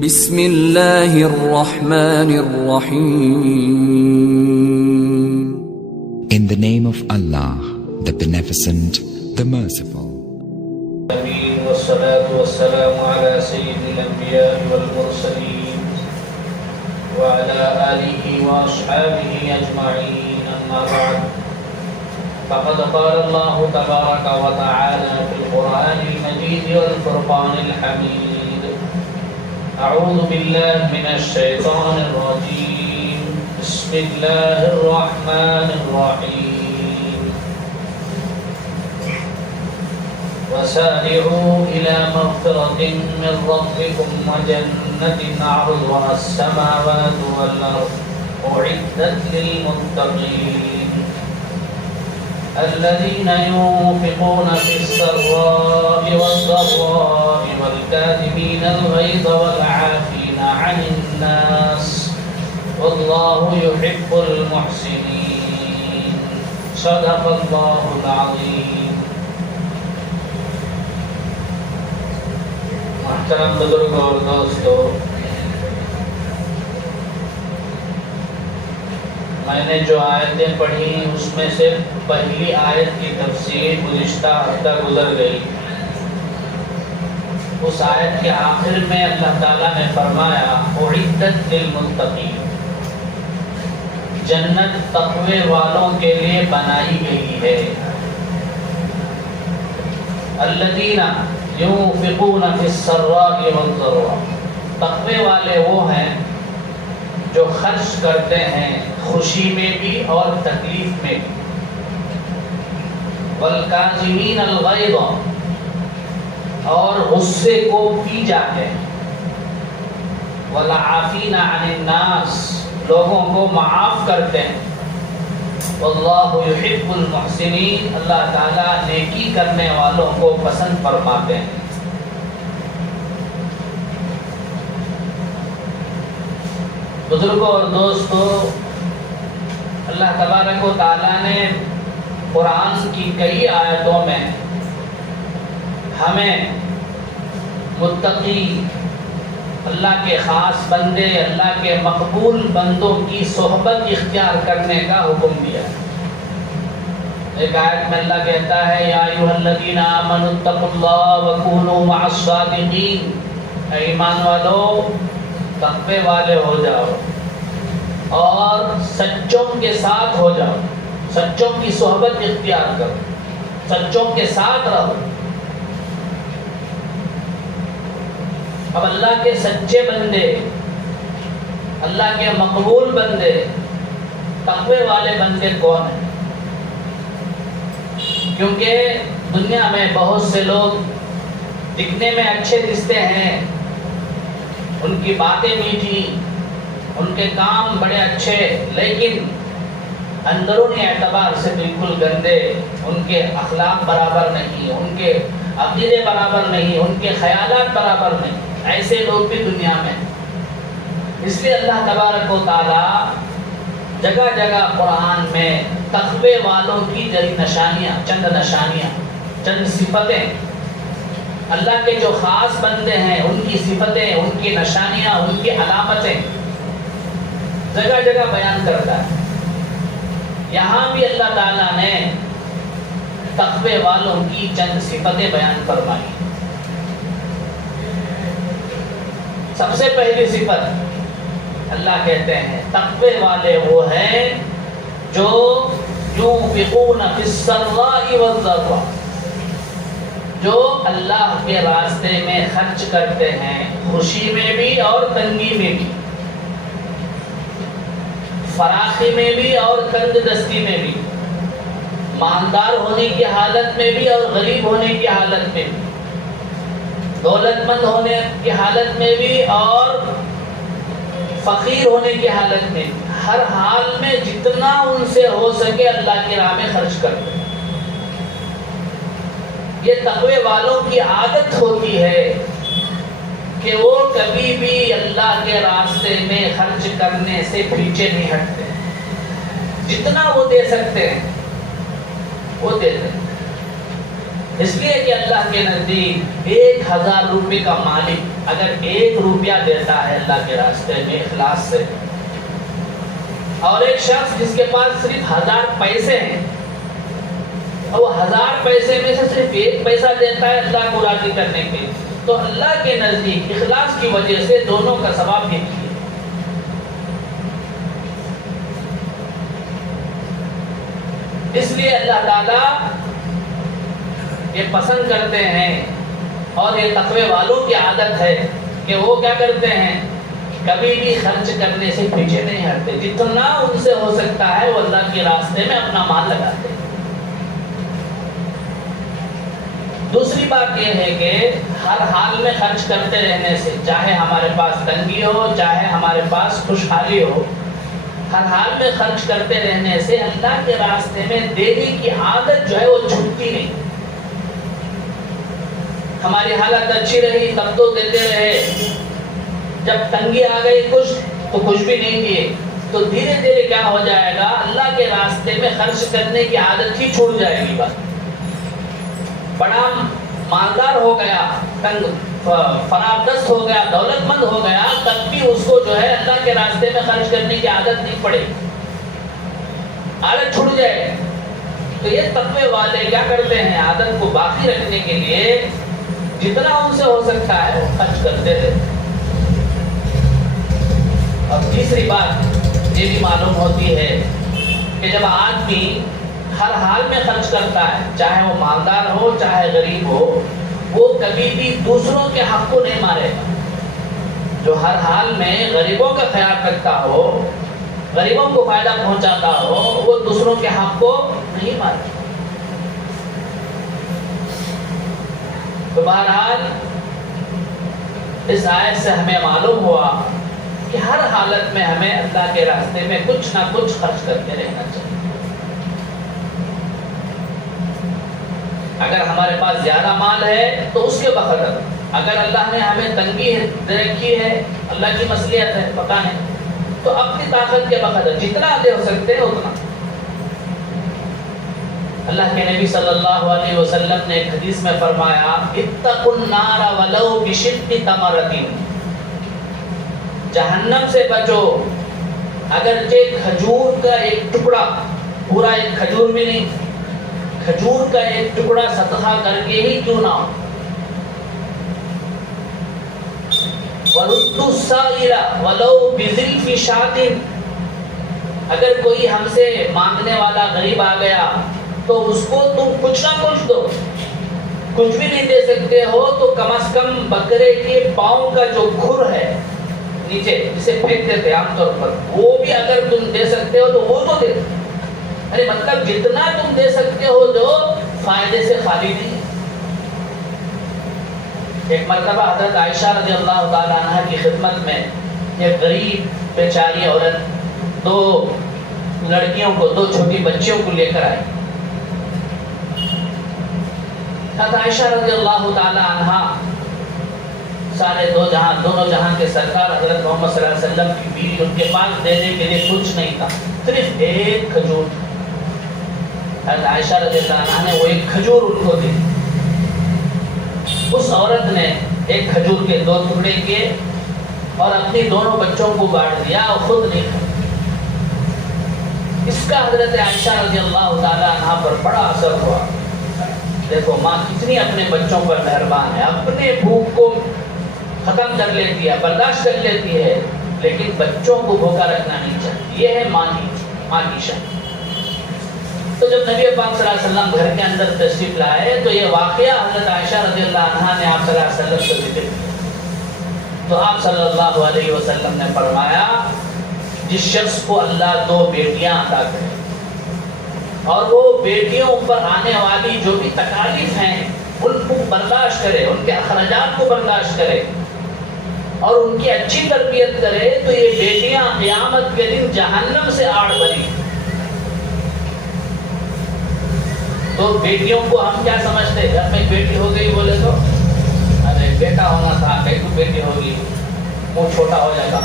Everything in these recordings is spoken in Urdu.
بسم اللہ الرحمن الرحیم. In the name of Allah, the Beneficent, the Merciful. والصلاة والسلام على سيد الأنبياء والمرسلين وعلى آله وأصحابه أجمعين، أما بعد، فقد قال الله تبارك وتعالى في القرآن المجيد والفرقان الحميد: أعوذ بالله من الشيطان الرجيم، بسم الله الرحمن الرحيم. وسارعوا إلى مغفرة من ربكم وجنة عرضها السماوات والأرض أعدت للمتقين الذين ينفقون في السراء والضراء والكاظمين الغيظ والعافين عن الناس والله يحب المحسنين. صدق الله العظيم. محترم بزرگ اور دوستو، میں نے جو آیتیں پڑھی اس میں سے پہلی آیت کی تفسیر گزشتہ ہفتہ گزر گئی. اس آیت کے آخر میں اللہ تعالیٰ نے فرمایا اعدت للمتقین، جنت تقوی والوں کے لیے بنائی گئی ہے. الذین ينفقون في السراء والضراء، تقوی والے وہ ہیں جو خرچ کرتے ہیں خوشی میں بھی اور تکلیف میں بھی. والکاظمین الغیظ، اور غصے کو پی جاتے ہیں. والعافین عن الناس، لوگوں کو معاف کرتے ہیں. واللہ یحب المحسنین، اللہ تعالیٰ نیکی کرنے والوں کو پسند فرماتے ہیں. بزرگوں اور دوستو، اللہ تبارک و تعالیٰ نے قرآن کی کئی آیتوں میں ہمیں متقی، اللہ کے خاص بندے، اللہ کے مقبول بندوں کی صحبت اختیار کرنے کا حکم دیا. ایک آیت میں اللہ کہتا ہے یا ایھا الذین آمنوا اتقوا اللہ وکونوا مع الصادقین، اے ایمان والو تقوی والے ہو جاؤ اور سچوں کے ساتھ ہو جاؤ، سچوں کی صحبت اختیار کرو، سچوں کے ساتھ رہو. اب اللہ کے سچے بندے، اللہ کے مقبول بندے، تقوی والے بندے کون ہیں؟ کیونکہ دنیا میں بہت سے لوگ دکھنے میں اچھے دکھتے ہیں، ان کی باتیں میٹھی، ان کے کام بڑے اچھے، لیکن اندرونی اعتبار سے بالکل گندے. ان کے اخلاق برابر نہیں، ان کے عقیدے برابر نہیں، ان کے خیالات برابر نہیں. ایسے لوگ بھی دنیا میں. اس لیے اللہ تبارک و تعالی جگہ جگہ قرآن میں تقوی والوں کی نشانیاں، چند صفتیں، اللہ کے جو خاص بندے ہیں ان کی صفتیں، ان کی نشانیاں، ان کی علامتیں جگہ جگہ بیان کرتا ہے. یہاں بھی اللہ تعالیٰ نے تقوی والوں کی چند صفتیں بیان فرمائی. سب سے پہلی صفت اللہ کہتے ہیں تقوی والے وہ ہیں جو ينفقون في السراء والضراء، جو اللہ کے راستے میں خرچ کرتے ہیں خوشی میں بھی اور تنگی میں بھی، فراخی میں بھی اور تنگ دستی میں بھی، مالدار ہونے کی حالت میں بھی اور غریب ہونے کی حالت میں بھی، دولت مند ہونے کی حالت میں بھی اور فقیر ہونے کی حالت میں بھی. ہر حال میں جتنا ان سے ہو سکے اللہ کی راہ میں خرچ کرتے ہیں. یہ تقوی والوں کی عادت ہوتی ہے کہ وہ کبھی بھی اللہ کے راستے میں خرچ کرنے سے پیچھے نہیں ہٹتے. جتنا وہ دے سکتے ہیں وہ دیتے ہیں. اس لیے کہ اللہ کے نزدیک 1000 روپے کا مالک اگر 1 روپیہ دیتا ہے اللہ کے راستے میں اخلاص سے، اور ایک شخص جس کے پاس صرف 1000 پیسے ہیں اور وہ 1000 پیسے میں سے صرف 1 پیسہ دیتا ہے اللہ کو راضی کرنے کے، تو اللہ کے نزدیک اخلاص کی وجہ سے دونوں کا ثواب بھی ہے۔ اس لیے اللہ تعالیٰ یہ پسند کرتے ہیں، اور یہ تقوی والوں کی عادت ہے کہ وہ کیا کرتے ہیں، کبھی بھی خرچ کرنے سے پیچھے نہیں ہٹتے، جتنا ان سے ہو سکتا ہے وہ اللہ کے راستے میں اپنا مال لگاتے ہیں۔ دوسری بات یہ ہے کہ ہر حال میں خرچ کرتے رہنے سے، چاہے ہمارے پاس تنگی ہو چاہے ہمارے پاس خوشحالی ہو، ہر حال میں خرچ کرتے رہنے سے اللہ کے راستے میں دینے کی عادت جو ہے وہ چھوٹتی نہیں۔ ہماری حالت اچھی رہی تب تو دیتے رہے، جب تنگی آ گئی کچھ تو کچھ بھی نہیں دیے، تو دھیرے دھیرے کیا ہو جائے گا، اللہ کے راستے میں خرچ کرنے کی عادت ہی چھوٹ جائے گی۔ بس بڑا مالدار ہو گیا، فراغ دست ہو گیا، دولت مند ہو گیا، تب بھی اس کو جو ہے اللہ کے راستے میں خرچ کرنے کی عادت نہیں پڑے، عادت چھوٹ جائے۔ تو یہ تقوی والے کیا کرتے ہیں، عادت کو باقی رکھنے کے لیے جتنا ان سے ہو سکتا ہے وہ خرچ کرتے رہتے۔ اور تیسری بات یہ بھی معلوم ہوتی ہے کہ جب آدمی ہر حال میں خرچ کرتا ہے، چاہے وہ مالدار ہو چاہے غریب ہو، وہ کبھی بھی دوسروں کے حق کو نہیں مارے گا۔ جو ہر حال میں غریبوں کا خیال رکھتا ہو، غریبوں کو فائدہ پہنچاتا ہو، وہ دوسروں کے حق کو نہیں مارے گا۔ تو بہرحال اس آیت سے ہمیں معلوم ہوا کہ ہر حالت میں ہمیں اللہ کے راستے میں کچھ نہ کچھ خرچ کرتے رہنا چاہیے۔ اگر ہمارے پاس زیادہ مال ہے تو اس کے بقدر، اگر اللہ نے ہمیں تنگی دے رکھی ہے، اللہ کی مصلحت ہے پتہ نہیں، تو اپنی طاقت کے بقدر جتنا دے ہو سکتے ہیں اتنا۔ اللہ کے نبی صلی اللہ علیہ وسلم نے ایک حدیث میں فرمایا، اتقوا النار ولو بشق تمرۃ، جہنم سے بچو اگرچہ کھجور کا ایک ٹکڑا، پورا ایک کھجور بھی نہیں، کھجور کا ایک ٹکڑا صدقہ کر کے ہی کیوں نہ ہو۔ وَرُدُّ السَّائِلَ وَلَوْ بِظِلْفِ شَاةٍ، اگر کوئی ہم سے مانگنے والا غریب آ گیا تو اس کو تم کچھ نہ کچھ دو، کچھ بھی نہیں دے سکتے ہو تو کم از کم بکرے کے پاؤں کا جو کھر ہے نیچے جسے پھینک دیتے عام طور پر، وہ بھی اگر تم دے سکتے ہو تو وہ تو دے دو۔ ارے مطلب جتنا تم دے سکتے ہو جو فائدے سے خالی نہیں ہے۔ ایک مرتبہ حضرت عائشہ رضی اللہ تعالیٰ عنہ کی خدمت میں ایک غریب بیچاری عورت 2 لڑکیوں کو، 2 چھوٹی بچیوں کو لے کر آئی۔ حضرت عائشہ رضی اللہ تعالیٰ عنہ سارے دونوں جہاں کے سرکار حضرت محمد صلی اللہ علیہ وسلم کی بیوی، ان کے پاس دینے کے لیے کچھ نہیں تھا، صرف ایک کھجور۔ حضرت عائشہ رضی اللہ عنہ نے وہ ایک کھجور ان کو دی۔ اس عورت نے ایک کھجور کے 2 ٹکڑے کیے اور اپنی دونوں بچوں کو بانٹ دیا اور خود نہیں کھایا۔ اس کا حضرت عائشہ رضی اللہ تعالی عنہ پر بڑا اثر ہوا۔ دیکھو ماں کتنی اپنے بچوں پر مہربان ہے، اپنے بھوک کو ختم کر لیتی ہے، برداشت کر لیتی ہے، لیکن بچوں کو بھوکا رکھنا نہیں چاہتی۔ یہ ہے ماں کی شان۔ تو جب نبی پاک صلی اللہ علیہ وسلم گھر کے اندر تشریف لائے تو یہ واقعہ حضرت عائشہ رضی اللہ عنہا نے آپ صلی اللہ علیہ وسلم سے ذکر کیا۔ تو آپ صلی اللہ علیہ وسلم نے فرمایا، جس شخص کو اللہ 2 بیٹیاں عطا کرے اور وہ بیٹیوں پر آنے والی جو بھی تکالیف ہیں ان کو برداشت کرے، ان کے اخراجات کو برداشت کرے اور ان کی اچھی تربیت کرے، تو یہ بیٹیاں قیامت کے دن جہنم سے آڑ بنی۔ تو بیٹیوں کو ہم کیا سمجھتے ہیں، گھر میں بیٹی ہو گئی بولے تو ارے بیٹا ہونا تھا، بیٹی ہوگی منہ چھوٹا ہو جائے گا۔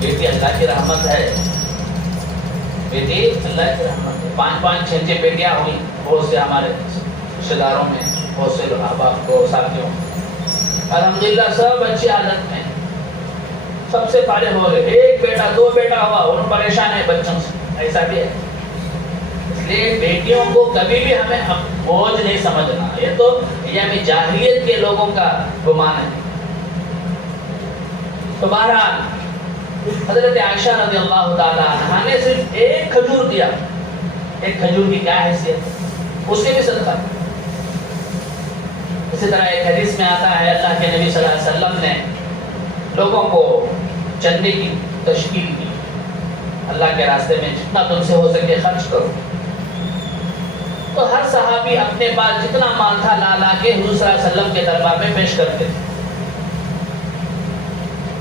بیٹی اللہ کی رحمت ہے، بیٹی اللہ کی رحمت ہے۔ 5-5 6-6 بیٹیاں ہوئی بہت سے ہمارے رشتہ داروں میں بہت سے احباب کو ساتھیوں الحمدللہ سب اچھی حالت میں سب سے فارغ ہو گئے. ایک بیٹا 2 بیٹا ہوا ان پریشان ہے بچوں سے, ایسا بھی ہے. اس لیے بیٹیوں کو کبھی بھی ہمیں بوجھ نہیں سمجھنا, یہ تو یعنی جاہلیت کے لوگوں کا گمان ہے. تو بہرحال حضرت عائشہ رضی اللہ تعالیٰ عنہا نے صرف ایک کھجور دیا. ایک کھجور کی کیا حیثیت, اس کے بھی صدقہ. اسی طرح ایک حدیث میں آتا ہے اللہ کے نبی صلی اللہ علیہ وسلم نے لوگوں کو چندے کی تشکیل کی, اللہ کے راستے میں جتنا تم سے ہو سکے خرچ کرو. تو ہر صحابی اپنے پاس جتنا مال تھا لا لا کے حضور صلی اللہ علیہ وسلم کے دربار میں پیش کرتے تھے.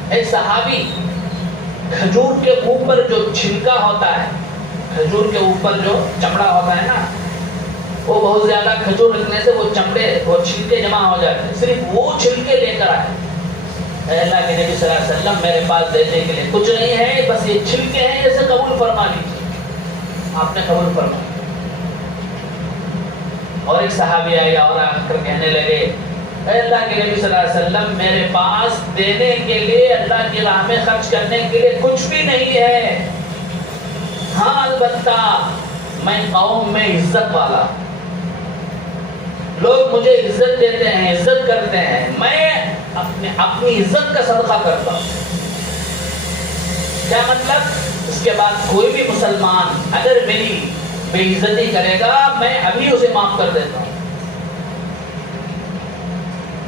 ایک صحابی کھجور کے اوپر جو چھلکا ہوتا ہے, کھجور کے اوپر جو چمڑا ہوتا ہے نا, وہ بہت زیادہ کھجور رکھنے سے وہ چمڑے وہ چھلکے جمع ہو جاتے ہیں, صرف وہ چھلکے لے کر آئے. اے اللہ کے نبی صلی اللہ علیہ وسلم میرے پاس دینے کے لیے کچھ نہیں ہے, بس یہ چھلکے ہیں, اسے قبول فرما لیجیے. آپ نے قبول فرما. اور ایک صحابی آئے اور آ کر کہنے لگے اے اللہ کے نبی صلی اللہ علیہ وسلم میرے پاس دینے کے لیے اللہ کی راہ میں خرچ کرنے کے لیے کچھ بھی نہیں ہے, ہاں البتہ میں قوم میں عزت والا, لوگ مجھے عزت دیتے ہیں, عزت کرتے ہیں, میں اپنی عزت کا صدقہ کرتا ہوں. کیا مطلب؟ اس کے بعد کوئی بھی مسلمان اگر میری بے عزتی کرے گا میں ابھی اسے معاف کر دیتا ہوں.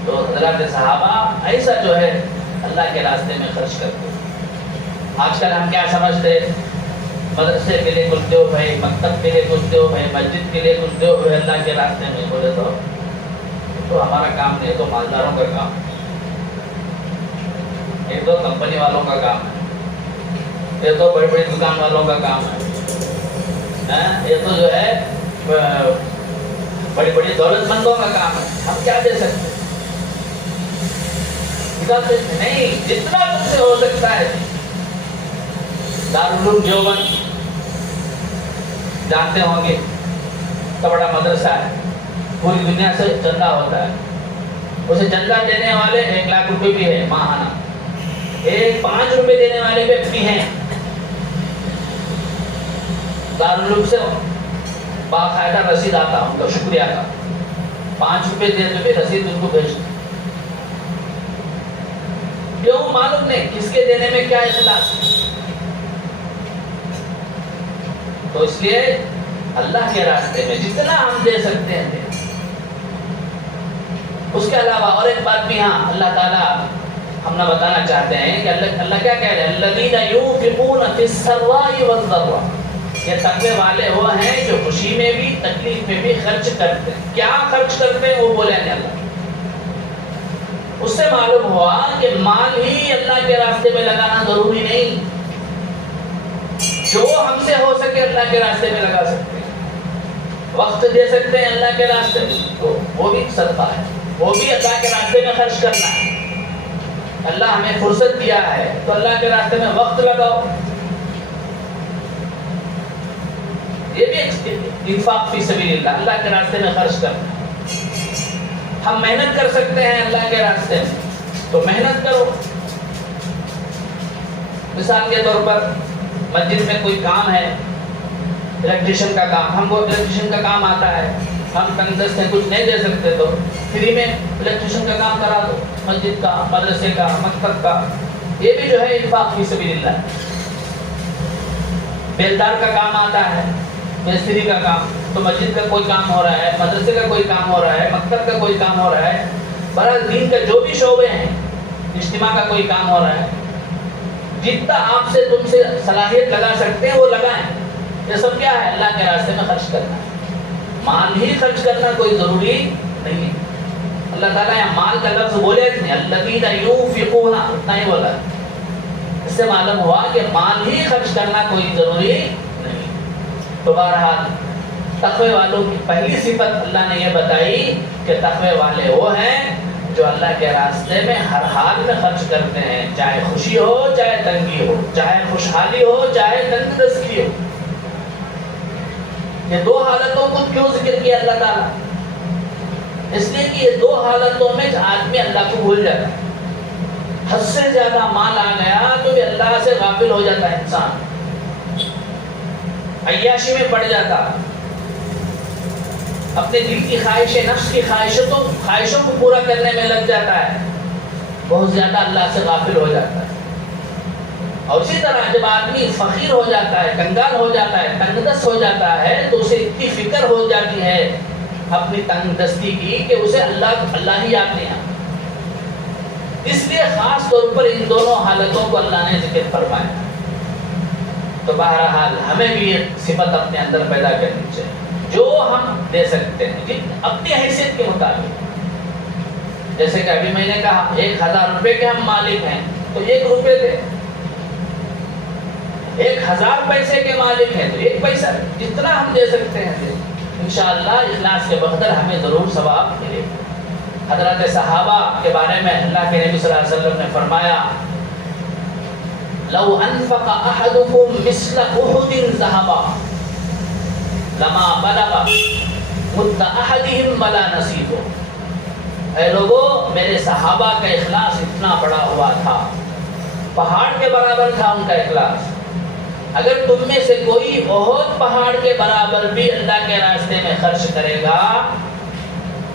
تو حضرات صحابہ ایسا جو ہے اللہ کے راستے میں خرچ کرتے. آج کل ہم کیا سمجھتے, مدرسے کے لیے کچھ دو بھائی, مکتب کے لیے کچھ دو بھائی, مسجد کے لیے کچھ دو بھائی, اللہ کے راستے میں. بولے تو ہمارا کام نہیں, تو مالداروں کا کام, یہ تو کمپنی والوں کا کام ہے, یہ تو بڑی بڑی دکان والوں کا کام ہے, یہ تو جو ہے بڑی بڑی دولت مندوں کا کام ہے. ہم کیا دے سکتے نہیں, جتنا تم سے ہو سکتا ہے. دارالعلوم دیوبند جانتے ہوں گے, اتنا بڑا مدرسہ ہے, پوری دنیا سے چندہ ہوتا ہے. اسے چندہ دینے والے 1 لاکھ روپے بھی ہے ماہانہ, 5 روپے دینے والے بھی ہیں. دارالعلوم سے باقاعدہ رسید آتا ان کا شکریہ کا, 5 روپے دیتے بھی رسید ان کو بھیجتے. کیوں؟ معلوم نہیں کس کے دینے میں کیا اخلاص ہے. تو اس لیے اللہ کے راستے میں جتنا ہم دے سکتے ہیں. اس کے علاوہ اور ایک بات بھی ہاں اللہ تعالیٰ ہم نہ بتانا چاہتے ہیں کہ اللہ کیا کہہ رہے ہیں, الذین ينفقون فی السراء والضراء, یہ تقوی والے وہ ہیں جو خوشی میں بھی تکلیف میں بھی خرچ کرتے ہیں. کیا خرچ کرتے ہیں وہ بولے ہیں اللہ. اس سے معلوم ہوا کہ مال ہی اللہ کے راستے میں لگانا ضروری نہیں, جو ہم سے ہو سکے اللہ کے راستے میں لگا سکتے ہیں. وقت دے سکتے ہیں اللہ کے راستے میں, تو وہ بھی صدقہ ہے, وہ بھی اللہ کے راستے میں خرچ کرنا ہے. اللہ ہمیں فرصت دیا ہے تو اللہ کے راستے میں وقت لگاؤ. یہ بھی انفاق فی سبیل اللہ, اللہ کے راستے میں خرچ کرنا. ہم محنت کر سکتے ہیں اللہ کے راستے میں تو محنت کرو. مثال کے طور پر مسجد میں کوئی کام ہے, الیکٹریشین کا کام, ہم کو الیکٹریشین کا کام آتا ہے, ہم تنگ دست ہیں, کچھ نہیں دے سکتے تو فری میں الیکٹریشین کا کام کرا دو, مسجد کا, مدرسے کا, مکتب کا. یہ بھی جو ہے انفاق فی سبیل اللہ. بیلدار کا کام آتا ہے, مستری کا کام, تو مسجد کا کوئی کام ہو رہا ہے, مدرسے کا کوئی کام ہو رہا ہے, مکتب کا کوئی کام ہو رہا ہے, بہرحال دین کا جو بھی شعبے ہیں, اجتماع کا کوئی کام ہو رہا ہے, جتنا آپ سے تم سے صلاحیت لگا سکتے ہیں وہ لگائیں. یہ سب کیا ہے؟ اللہ کے راستے میں خرچ کرنا ہے. مال ہی خرچ کرنا کوئی ضروری نہیں ہے. اللہ تعالیٰ یہاں مال کا لفظ بولے نہیں, الذین ينفقون اتنا ہی بولا. اس سے معلوم ہوا کہ مال ہی خرچ کرنا کوئی ضروری نہیں. تو بہرحال تقوی والوں کی پہلی صفت اللہ نے یہ بتائی کہ تقوی والے وہ ہیں جو اللہ کے راستے میں ہر حال میں خرچ کرتے ہیں, چاہے خوشی ہو چاہے تنگی ہو, چاہے خوشحالی ہو چاہے تنگ دستی ہو. یہ 2 حالتوں کو کیوں ذکر کیا اللہ تعالیٰ؟ اس لیے کہ یہ دو حالتوں میں آدمی اللہ کو بھول جاتا ہے. حد سے زیادہ مال آ گیا تو بھی اللہ سے غافل ہو جاتا ہے انسان، عیاشی میں پڑ جاتا، اپنے دل کی خواہش نفس کی خواہشوں کو پورا کرنے میں لگ جاتا ہے، بہت زیادہ اللہ سے غافل ہو جاتا ہے. اور اسی طرح جب آدمی فقیر ہو جاتا ہے، کنگال ہو جاتا ہے، تنگ دست ہو جاتا ہے تو اسے اتنی فکر ہو جاتی ہے اپنی تنگ دستی کی کہ اسے اللہ ہی یاد نہیں آتا. اس لیے خاص طور پر ان دونوں حالتوں کو اللہ نے ذکر فرمایا. تو بہرحال ہمیں بھی یہ صفت اپنے اندر پیدا کرنی چاہیے جو ہم دے سکتے ہیں اپنی حیثیت کے مطابق. جیسے کہ ابھی میں نے کہا 1000 روپے کے ہم مالک ہیں تو 1 روپے دے، 1000 پیسے کے مالک ہیں تو 1 پیسہ، جتنا ہم دے سکتے ہیں دے. انشاءاللہ اخلاص کے بغیر ہمیں ضرور ثواب ملے. حضرت صحابہ کے بارے میں اللہ کے نبی صلی اللہ علیہ وسلم نے فرمایا لو انفق احدكم مثل احد ذهبا لما بلغ مد احدهم ولا نصيبه. اے لوگو، میرے صحابہ کا اخلاص اتنا بڑا ہوا تھا، پہاڑ کے برابر تھا ان کا اخلاص. اگر تم میں سے کوئی بہت پہاڑ کے برابر بھی اللہ کے راستے میں خرچ کرے گا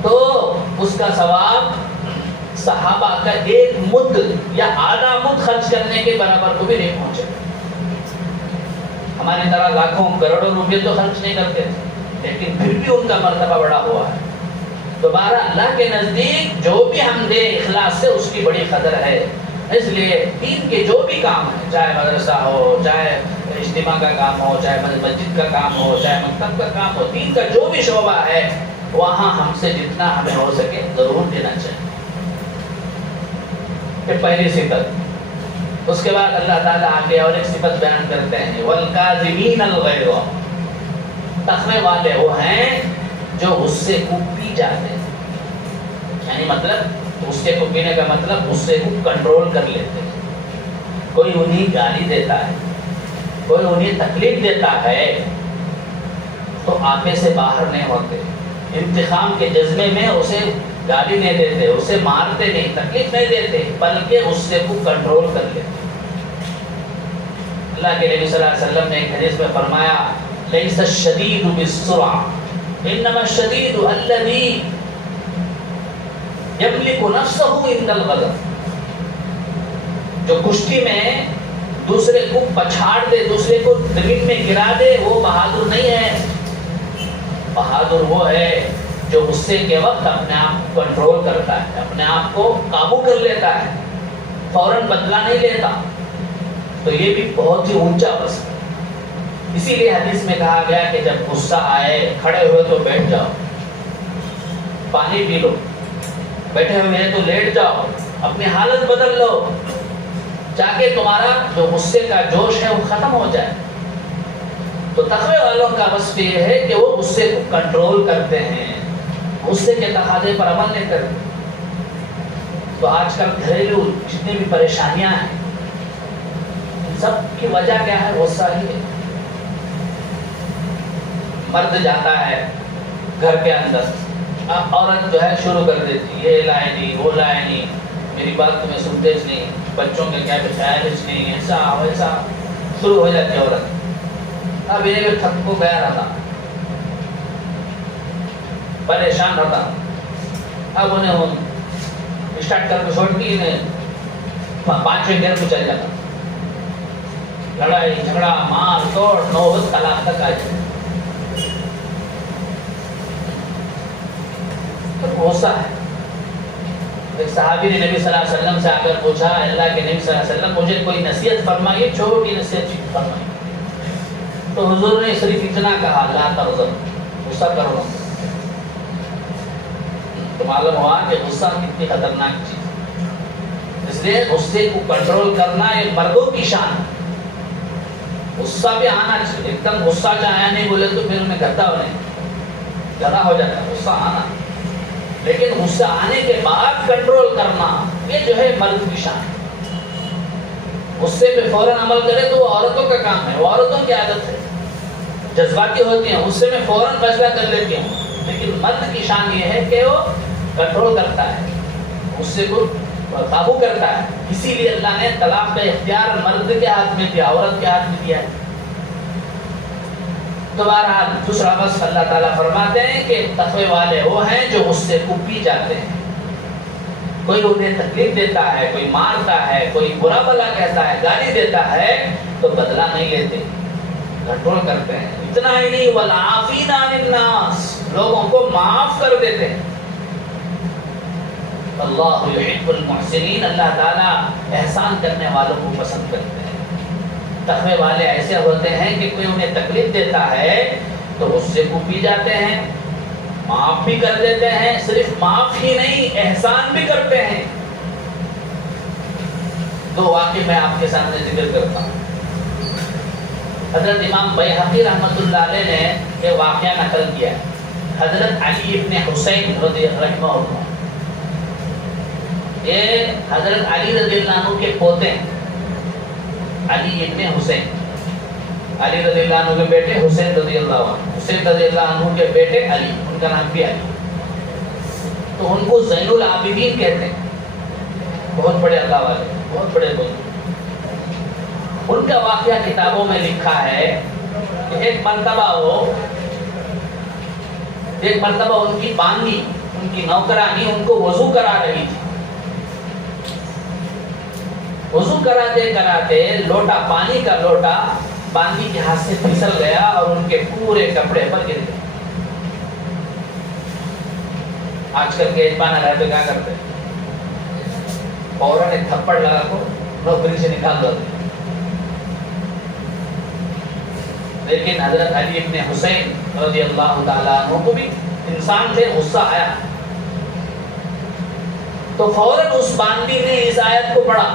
تو اس کا ثواب صحابہ کا 1 مد یا آدھا مد خرچ کرنے کے برابر کو بھی نہیں پہنچے. ہماری طرح لاکھوں کروڑوں روپے تو خرچ نہیں کرتے تھے، لیکن پھر بھی ان کا مرتبہ بڑا ہوا ہے. دوبارہ اللہ کے نزدیک جو بھی ہم دے اخلاص سے اس کی بڑی قدر ہے. اس لیے دین کے جو بھی کام ہیں، چاہے مدرسہ ہو، چاہے اجتماع کا کام ہو، چاہے مسجد کا کام ہو، چاہے مکتب کا کام ہو، دین کا جو بھی شعبہ ہے وہاں ہم سے جتنا ہمیں ہو سکے ضرور دینا چاہیے. یہ پہلی صفت. اس کے بعد اللہ تعالیٰ آگے اور ایک صفت بیان کرتے ہیں والکاظمین الغیظ. تقوی والے وہ ہیں جو غصے کو پی جاتے ہیں، یعنی مطلب غصے کو پینے کا مطلب غصے کو کنٹرول کر لیتے ہیں. کوئی انہیں گالی دیتا ہے، کوئی انہیں تکلیف دیتا ہے تو آپے سے باہر نہیں ہوتے، انتقام کے جذبے میں اسے گالی نہیں دیتے، اسے مارتے نہیں، تکلیف نہیں دیتے، بلکہ غصے کو کنٹرول کر لیتے. اللہ کے نبی صلی اللہ علیہ وسلم نے ایک حدیث میں فرمایا لیس الشدید بالسرعہ انما الشدید الذی یملک نفسہ عند الغضب. جو کشتی میں دوسرے کو پچھاڑ دے، دوسرے کو زمین میں گرا دے، وہ بہادر نہیں ہے. بہادر وہ ہے جو غصے کے وقت اپنے آپ کو کنٹرول کرتا ہے، اپنے آپ کو قابو کر لیتا ہے، فوراً بدلہ نہیں لیتا. تو یہ بھی بہت ہی اونچا وصف ہے. اسی لیے حدیث میں کہا گیا کہ جب غصہ آئے کھڑے ہوئے تو بیٹھ جاؤ، پانی پی لو، بیٹھے ہوئے ہیں تو لیٹ جاؤ، اپنی حالت بدل لو تاکہ تمہارا جو غصے کا جوش ہے وہ ختم ہو جائے. تو تقوی والوں کا وصف یہ ہے کہ وہ غصے کو کنٹرول کرتے ہیں، غصے کے تقاضے پر عمل نہیں کرتے. تو آج کل گھریلو جتنی بھی پریشانیاں ہیں ان سب کی وجہ کیا ہے؟ غصہ ہی ہے. مرد جاتا ہے گھر کے اندر، عورت جو ہے شروع کر دیتی یہ لائے نہیں، وہ لائے نہیں، میری بات تمہیں سنتے نہیں، بچوں کے کیا خیال نہیں، ایسا ویسا شروع ہو جاتی ہے عورت. اب یہ تھک کو گیا رہتا، پریشان رہتا، اب انہیں اسٹارٹ کر کے چھوڑ کے انہیں 5ویں گھر کو چل جاتا. لڑائی جھگڑا مار توڑ نوبت طلاق تک آ جائے. غصہ ہے. ایک صحابی نے نبی صلی اللہ علیہ وسلم سے آ کر پوچھا اللہ کے نبی صلی اللہ علیہ وسلم مجھے کوئی نصیحت فرمائیے، چھوٹی نصیحت فرمائیے. تو حضور نے صرف اتنا کہا لا تغضب، غصہ کرو. تو معلوم ہوا کہ غصہ کتنی خطرناک چیز ہے. اس لیے غصے کو کنٹرول کرنا یہ مردوں کی شان ہے. غصہ بھی آنا چاہیے، ایک دم غصہ چاہے نہیں بولے تو پھر انہیں گھٹا ہو جاتا ہے. غصہ آنا، لیکن غصہ آنے کے بعد کنٹرول کرنا یہ جو ہے مرد کی شان ہے. غصے پہ فوراً عمل کرے تو وہ عورتوں کا کام ہے، وہ عورتوں کی عادت ہے، جذباتی ہوتی ہیں، غصے میں فوراً فیصلہ کر لیتی ہیں. لیکن مرد کی شان یہ ہے کہ وہ کنٹرول کرتا ہے، غصے کو قابو کرتا ہے. اسی لیے اللہ نے طلاق کا اختیار مرد کے ہاتھ میں دیا، عورت کے ہاتھ میں دیا ہے. تو بہرحال دوسرا وصف اللہ تعالیٰ فرماتے ہیں کہ تقوی والے وہ ہیں جو غصے کو پی جاتے ہیں. کوئی انہیں تکلیف دیتا ہے، کوئی مارتا ہے، کوئی برا بلا کہتا ہے، گالی دیتا ہے تو بدلہ نہیں لیتے، کنٹرول کرتے ہیں. اتنا ہی نہیں، والعافین عن الناس، لوگوں کو معاف کر دیتے ہیں. اللہ یحب المحسنین، اللہ تعالیٰ احسان کرنے والوں کو پسند کرتے ہیں. تقوی والے ایسے ہوتے ہیں کہ کوئی انہیں تکلیف دیتا ہے تو غصے کو پی جاتے ہیں، معاف بھی کر دیتے ہیں. صرف معاف ہی نہیں، احسان بھی کرتے ہیں. دو واقعے میں آپ کے سامنے ذکر کرتا ہوں. حضرت امام بیہقی رحمۃ اللہ علیہ نے ایک واقعہ نقل کیا. حضرت علی ابن حسین رضی اللہ عنہ، یہ حضرت علی رضی اللہ عنہ کے پوتے ہیں. علی ابن حسین، علی رضی اللہ عنہ کے بیٹے حسین رضی اللہ عنہ، حسین رضی اللہ عنہ کے بیٹے علی، ان کا نام بھی علی. تو ان کو زین العابدین کہتے ہیں. بہت بڑے اللہ والے، بہت بڑے بزرگ. ان کا واقعہ کتابوں میں لکھا ہے کہ ایک مرتبہ ان کی باندی، ان کی نوکرانی ان کو وضو کرا رہی تھی. وضو کراتے لوٹا، پانی کا لوٹا باندی کے ہاتھ سے پھسل گیا اور ان کے پورے کپڑے پر گر گئے. آج کل کے یجمان رہتے کیا کرتے ہیں؟ فوراً ایک تھپڑ لگا کو نوکری سے نکال دو. لیکن حضرت علی ابن حسین رضی اللہ تعالیٰ عنہ کو بھی انسان تھے، غصہ آیا تو فوراً اس باندی نے اس آیت کو پڑھا.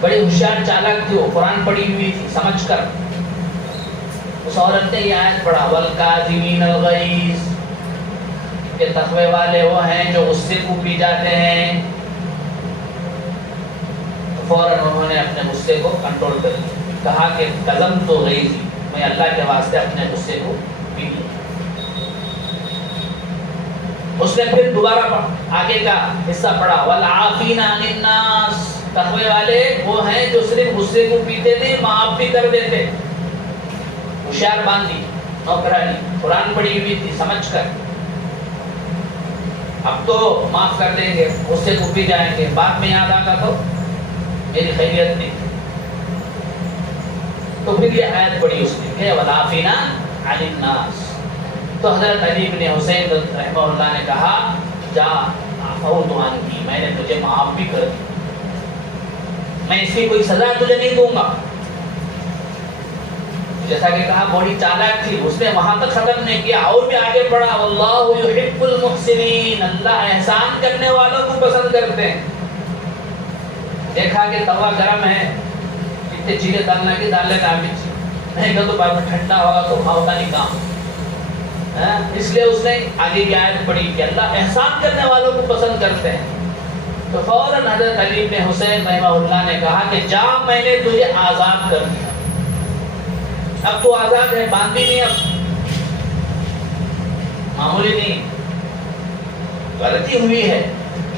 بڑی ہوشیار چالاک تھی وہ، قرآن پڑھی ہوئی تھی. سمجھ کر اس عورت نے یہ آیت پڑھا، والکاظمین الغیظ، کہ تقوی والے وہ ہیں جو غصے کو پی جاتے ہیں. فوراً انہوں نے اپنے غصے کو کنٹرول کر لیا. کہا کہ کظمت غیظی، میں اللہ کے واسطے اپنے غصے کو پی لیا. اس نے پھر دوبارہ آگے کا حصہ پڑھا، والعافین عن الناس، تقوی والے وہ ہیں جو صرف غصے کو پیتے نہیں، معاف بھی کر دیتے. ہوشیار باندھی، نوکرانی، قرآن پڑھی ہوئی تھی، سمجھ کر اب تو معاف کر دیں گے، غصے کو پی جائیں گے، بعد میں یاد آگا تو میری خیریت نہیں. تو پھر یہ آیت پڑھی اس نے کہ والعافین عن الناس. تو حضرت علی بن حسین رحمہ اللہ نے کہا جا عفوت عنک، میں نے تجھے معاف بھی کر دی، میں اس کی کوئی سزا تجھے نہیں دوں گا. جیسا کہ کہا بڑی چالاک تھی، اس نے وہاں تک ختم نہیں کیا اور بھی آگے بڑھا، واللہ یحب المحسنین، اللہ احسان کرنے والوں کو پسند کرتے ہیں. دیکھا کہ توا گرم ہے، کتنے چیزیں ڈالنا کی ڈال لینا، نہیں تو بعد میں ٹھنڈا ہوگا تو ہوتا نہیں کام. اس لیے اس نے آگے کی آیت پڑھی کہ اللہ احسان کرنے والوں کو پسند کرتے ہیں. تو فوراً حضرت علی بن حسین رحمہ اللہ نے کہا کہ جا، میں نے تجھے آزاد کر دیا، اب تو آزاد ہے، باندھی نہیں، اب معمولی نہیں، غلطی ہوئی ہے،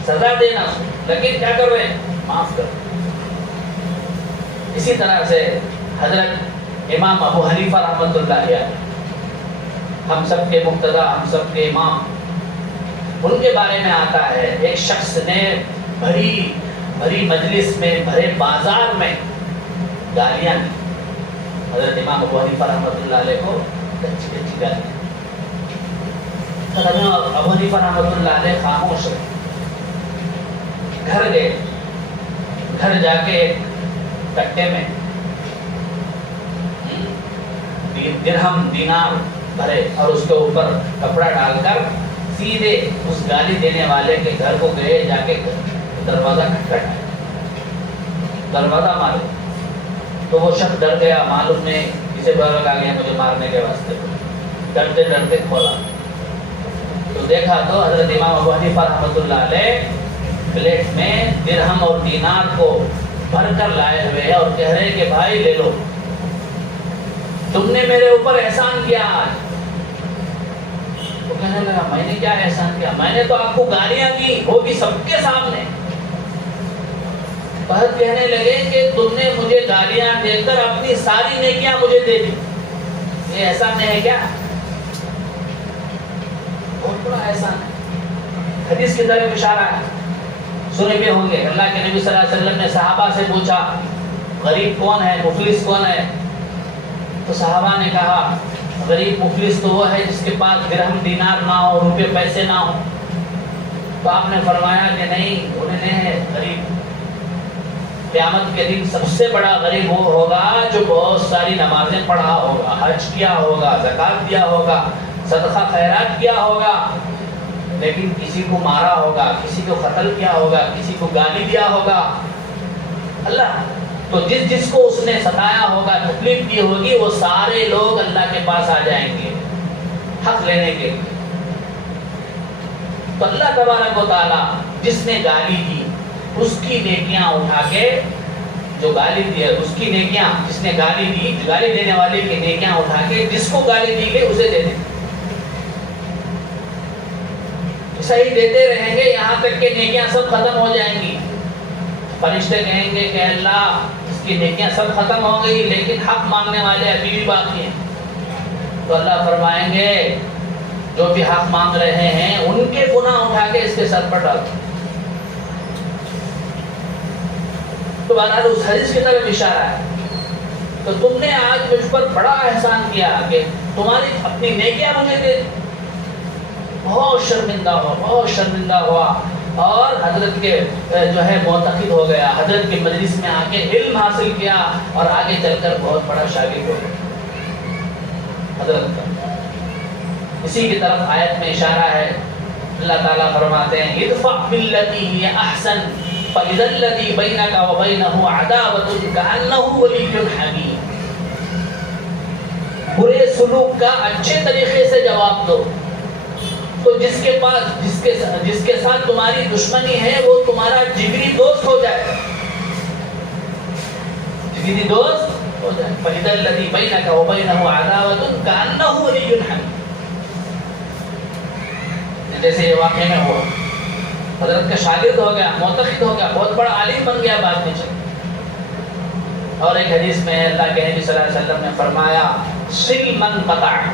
سزا دینا، لیکن کیا کر رہے ہیں؟ معاف کر. اسی طرح سے حضرت امام ابو حنیفہ رحمۃ اللہ علیہ، ہم سب کے مقتدی، ہم سب کے امام، ان کے بارے میں آتا ہے ایک شخص نے بھری مجلس میں، بھرے بازار میں گالیاں دی. حضرت امام ابو حنیفہ رحمۃ اللہ علیہ کو اچھی گالیاں. ابو حنیفہ رحمۃ اللہ علیہ خاموش رہے. گھر گئے، گھر جا کے ایک کٹے میں درہم دینار بھرے اور اس کے اوپر کپڑا ڈال کر سیدھے اس گالی دینے والے کے گھر کو گئے. جا کے دروازہ کھٹکھٹایا، دروازہ مارے تو وہ شخص ڈر گیا، معلوم نہیں کسے بھڑک آ گیا مجھے مارنے کے واسطے. ڈرتے ڈرتے کھولا تو دیکھا تو حضرت امام ابو حنیفہ رحمۃ اللہ علیہ پلیٹ میں درہم اور دینار کو بھر کر لائے ہوئے اور کہہ رہے کہ بھائی لے لو، تم نے میرے اوپر احسان کیا آج. وہ کہنے لگا میں نے کیا احسان کیا؟ میں نے تو آپ کو گالیاں دی، وہ بھی سب کے سامنے۔ فہد کہنے لگے کہ تم نے مجھے گالیاں دے کر اپنی ساری نیکیاں مجھے دے دی، یہ احسان نہیں ہے کیا؟ بہت بڑا احسان ہے۔ حدیث کی طرف اشارہ ہے، سنے بھی ہوں گے، اللہ کے نبی صلی اللہ علیہ وسلم نے صحابہ سے پوچھا غریب کون ہے، مفلس کون ہے؟ تو صحابہ نے کہا غریب مفلس تو وہ ہے جس کے پاس درہم دینار نہ ہو، روپے پیسے نہ ہو۔ تو آپ نے فرمایا کہ نہیں، انہیں نہیں ہے غریب، قیامت کے دن سب سے بڑا غریب وہ ہوگا جو بہت ساری نمازیں پڑھا ہوگا، حج کیا ہوگا، زکوٰۃ دیا ہوگا، صدقہ خیرات کیا ہوگا، لیکن کسی کو مارا ہوگا، کسی کو قتل کیا ہوگا، کسی کو گالی دیا ہوگا۔ اللہ تو جس کو اس نے ستایا ہوگا، تکلیف دی ہوگی، وہ سارے لوگ اللہ کے پاس آ جائیں گے حق لینے کے لیے۔ تو اللہ تبارک و تعالیٰ جس نے گالی دی اس کی نیکیاں اٹھا کے، جو گالی دی ہے اس کی نیکیاں، جس نے گالی دی، گالی دینے والے کی نیکیاں اٹھا کے جس کو گالی دی گئی اسے دے دیں۔ صحیح دیتے رہیں گے یہاں تک کہ نیکیاں سب ختم ہو جائیں گی۔ فرشتے کہیں گے کہ اللہ اس کی نیکیاں سب ختم ہو گئی لیکن حق مانگنے والے ابھی بھی باقی ہیں۔ تو اللہ فرمائیں گے جو بھی حق مانگ رہے ہیں ان کے گناہ اٹھا کے اس کے سر پر ڈال دو۔ تو بہرحال اس حدیث کی طرف اشارہ ہے۔ تو تم نے آج مجھ پر بڑا احسان کیا کہ تمہاری اپنی نیکیاں مجھے دے دی۔ بہت شرمندہ ہوا، بہت شرمندہ ہوا، اور حضرت کے جو ہے معتقد ہو گیا، حضرت کی مجلس میں آ کے علم حاصل کیا اور آگے چل کر بہت بڑا شاگرد ہو گیا حضرت کا۔ اسی کی طرف آیت میں اشارہ ہے، اللہ تعالیٰ فرماتے ہیں ادفع باللتی ہی احسن فاذا الذی بینک وبینہ عداوۃ کأنہ ولی حمیم۔ برے سلوک کا اچھے طریقے سے جواب دو، تو جس کے پاس جس کے ساتھ تمہاری دشمنی ہے وہ تمہارا جگری دوست ہو جائے، جگری دوست ہو جائے۔ فَإِذَا الَّذِي بَيْنَكَ وَبَيْنَهُ عَدَاوَةٌ كَأَنَّهُ وَلِيٌّ حَمِيمٌ۔ جیسے یہ واقعے میں ہوا، حضرت کا شاگرد ہو گیا، معتقد ہو گیا، بہت بڑا عالم بن گیا بعد میں چل۔ اور ایک حدیث میں اللہ کے نبی صلی اللہ علیہ وسلم نے فرمایا صل من قطعک،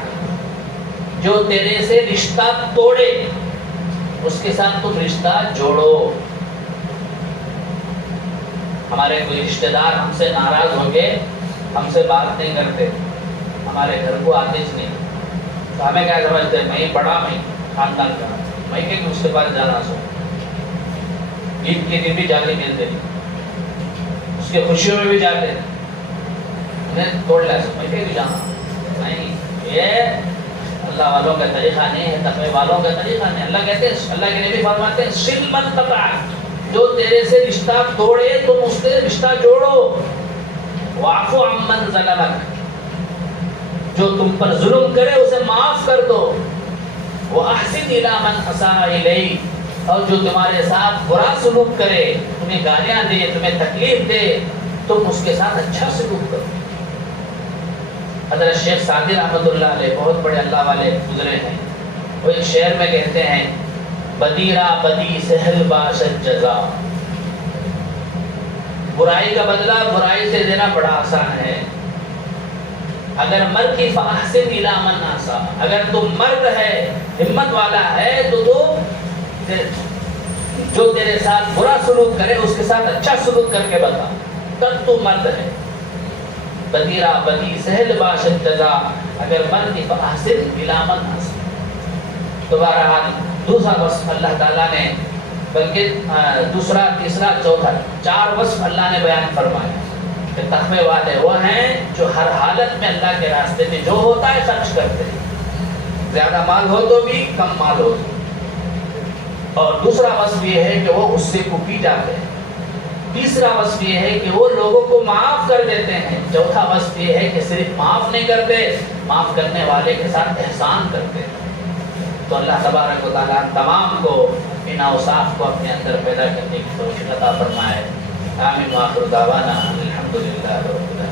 جو تیرے سے رشتہ توڑے اس کے ساتھ تم رشتہ جوڑو۔ ہمارے کوئی رشتہ دار ہم سے ناراض ہو کے ہم سے بات نہیں کرتے، ہمارے گھر کو آتے نہیں، تو ہمیں کیا سمجھتے ہیں میں بڑا، میں خاندان کا، میں کہ اس کے پاس جانا سو، عید کے دن بھی جا کے ملتے نہیں، اس کے خوشیوں میں بھی جاتے انہیں توڑ لیا سو، میں کہ بھی جانا نہیں۔ یہ اللہ والوں کا طریقہ نہیں ہے، تقوی والوں کا طریقہ نہیں۔ اللہ کہتے ہیں، اللہ کے نبی فرماتے ہیں صل من قطعک، جو تیرے سے رشتہ توڑے تم اس سے رشتہ جوڑو۔ واعف عمن ظلمک، جو تم پر ظلم کرے اسے معاف کر دو۔ واحسن الی من اساء الیک، اور جو تمہارے ساتھ برا سلوک کرے، تمہیں گالیاں دے، تمہیں تکلیف دے، تم اس کے ساتھ اچھا سلوک کرو۔ حضرت شیخ سعدی رحمۃ اللہ علیہ بہت بڑے اللہ والے گزرے ہیں، وہ ایک شعر میں کہتے ہیں بدیرہ بدی سہل باشد جزا، برائی کا بدلہ برائی سے دینا بڑا آسان ہے۔ اگر مرد کی فاحسن الی من اساء، اگر تم مرد ہے، ہمت والا ہے، تو جو تیرے ساتھ برا سلوک کرے اس کے ساتھ اچھا سلوک کر کے بتا، تب تو مرد ہے۔ بدیرہ بدی سہل باشد جزا، اگر مرد کی فاحسن الی من اساء۔ تو بہرحال دوسرا وصف اللہ تعالیٰ نے، بلکہ دوسرا تیسرا چوتھا 4 وصف اللہ نے بیان فرمائے کہ تقوی والے وہ ہیں جو ہر حالت میں اللہ کے راستے میں جو ہوتا ہے خرچ کرتے ہیں، زیادہ مال ہو تو بھی، کم مال ہو تو۔ اور دوسرا وصف یہ ہے کہ وہ غصے کو پی جاتے ہیں۔ تیسرا وصف یہ ہے کہ وہ لوگوں کو معاف کر دیتے ہیں۔ چوتھا وصف یہ ہے کہ صرف معاف نہیں کرتے، معاف کرنے والے کے ساتھ احسان کرتے ہیں۔ تو اللہ تبارک و تعالیٰ تمام کو ان اوصاف کو اپنے اندر پیدا کرنے کی توفیق عطا فرمائے۔ آمین۔ وآخر دعوانا الحمدللہ رب العالمین۔